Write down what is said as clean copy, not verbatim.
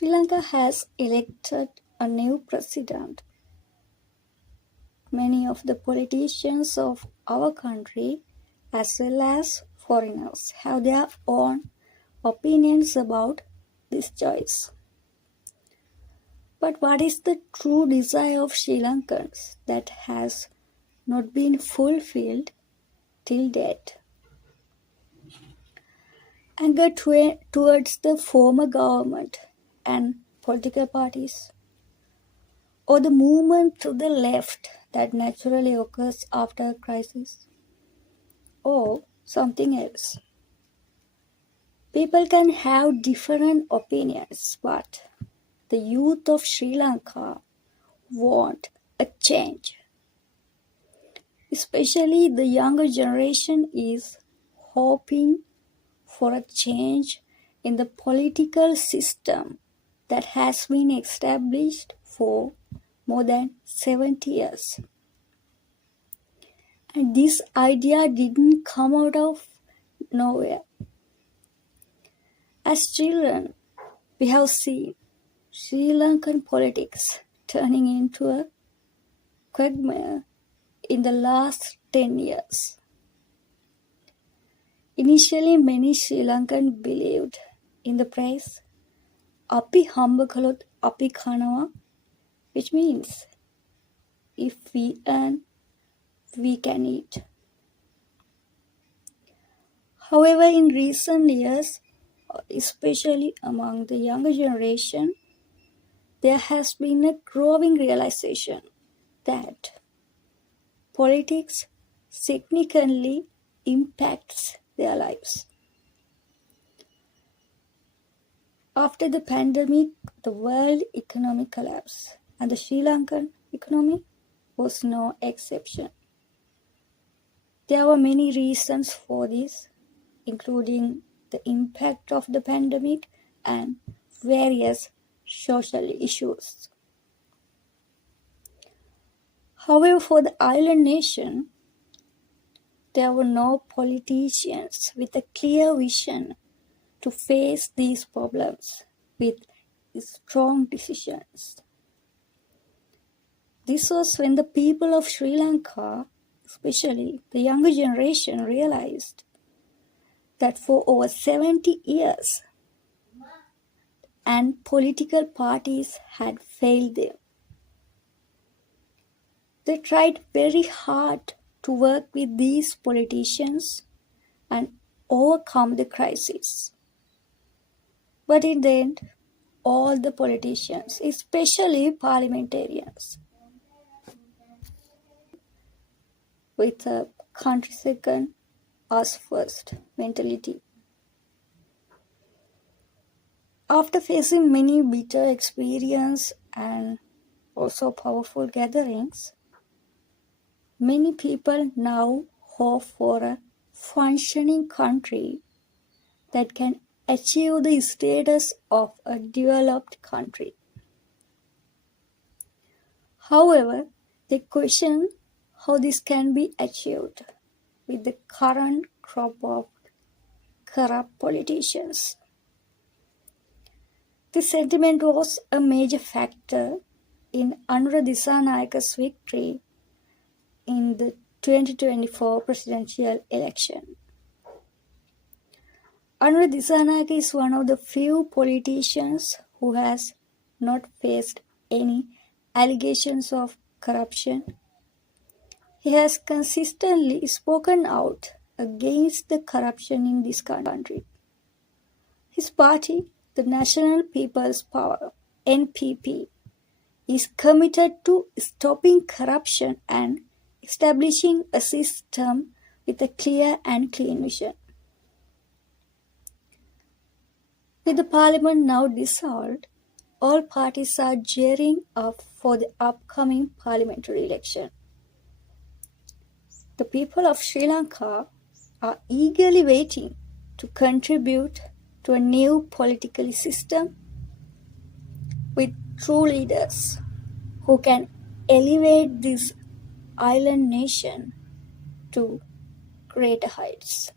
Sri Lanka has elected a new president. Many of the politicians of our country, as well as foreigners, have their own opinions about this choice. But what is the true desire of Sri Lankans that has not been fulfilled till date? Anger towards the former government and political parties, or the movement to the left that naturally occurs after a crisis, or something else. People can have different opinions, but the youth of Sri Lanka want a change. Especially the younger generation is hoping for a change in the political system that has been established for more than 70 years. And this idea didn't come out of nowhere. As children, we have seen Sri Lankan politics turning into a quagmire in the last 10 years. Initially, many Sri Lankan believed in the phrase, "Api hamba kalot api kanawa," which means, if we earn, we can eat. However, in recent years, especially among the younger generation, there has been a growing realization that politics significantly impacts their lives. After the pandemic, the world economy collapsed, and the Sri Lankan economy was no exception. There were many reasons for this, including the impact of the pandemic and various social issues. However, for the island nation, there were no politicians with a clear vision to face these problems with strong decisions. This was when the people of Sri Lanka, especially the younger generation, realized that for over 70 years, and political parties had failed them. They tried very hard to work with these politicians and overcome the crisis. But in the end, all the politicians, especially parliamentarians, with a country second, us first mentality. After facing many bitter experiences and also powerful gatherings, many people now hope for a functioning country that can achieve the status of a developed country. However, they question how this can be achieved with the current crop of corrupt politicians. This sentiment was a major factor in Anura Dissanayaka's victory in the 2024 presidential election. Anura Dissanayaka is one of the few politicians who has not faced any allegations of corruption. He has consistently spoken out against the corruption in this country. His party, the National People's Power, NPP, is committed to stopping corruption and establishing a system with a clear and clean vision. With the parliament now dissolved, all parties are gearing up for the upcoming parliamentary election. The people of Sri Lanka are eagerly waiting to contribute to a new political system with true leaders who can elevate this island nation to greater heights.